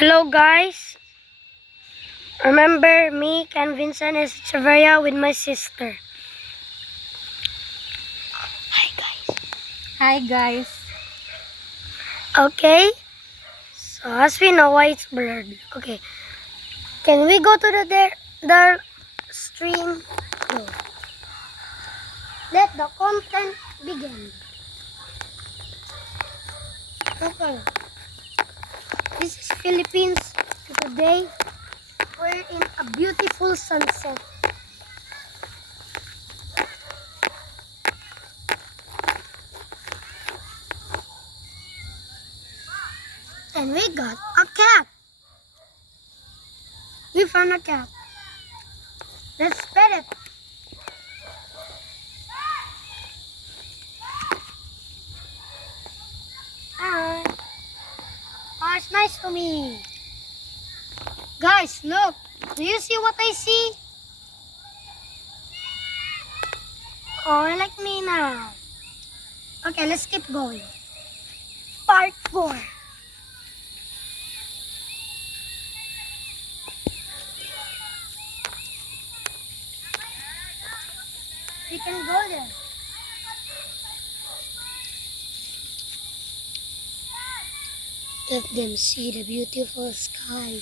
Hello guys, remember me, Ken Vincent Echeverria with my sister. Hi guys. Hi guys. Okay, so as we know why it's blurred. Okay, can we go to the stream? No. Let the content begin. Okay, this is Philippines. Today we're in a beautiful sunset. And we got a cat. We found a cat. Let's pet it. Hi. Oh, it's nice to me. Guys, look. Do you see what I see? Oh, I like me now. Okay, let's keep going. Part 4. We can go there. Let them see the beautiful sky.